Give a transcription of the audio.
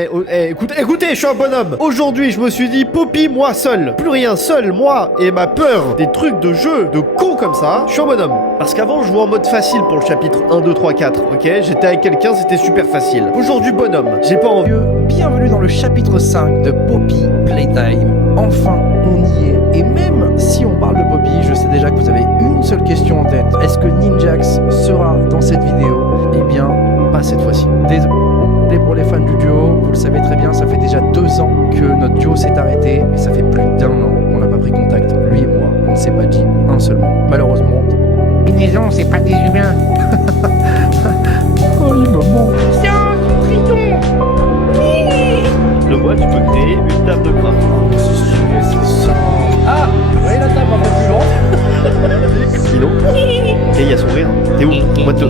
Écoutez, je suis un bonhomme. Aujourd'hui, je me suis dit, Poppy, moi seul. Plus rien, seul, moi et ma peur des trucs de jeu, de cons comme ça. Je suis un bonhomme. Parce qu'avant, je jouais en mode facile pour le chapitre 1, 2, 3, 4. Ok, j'étais avec quelqu'un, c'était super facile. Aujourd'hui, bonhomme. J'ai pas envie. Bienvenue dans le chapitre 5 de Poppy Playtime. Enfin, on y est. Et même si on parle de Poppy, je sais déjà que vous avez une seule question en tête. Est-ce que Ninjax sera dans cette vidéo? Eh bien, pas cette fois-ci. Désolé pour les fans du duo, vous le savez très bien, ça fait déjà 2 ans que notre duo s'est arrêté, et ça fait plus d'1 an qu'on n'a pas pris contact, lui et moi, on ne s'est pas dit un seul mot. Malheureusement. Une maison, c'est pas des humains. Oh, il me manque. Tiens, Triton. Le bois, tu peux créer une table de craft. Ah, vous voyez la table un peu plus grande? Sinon, et il y a son rire. T'es où? Moi, te...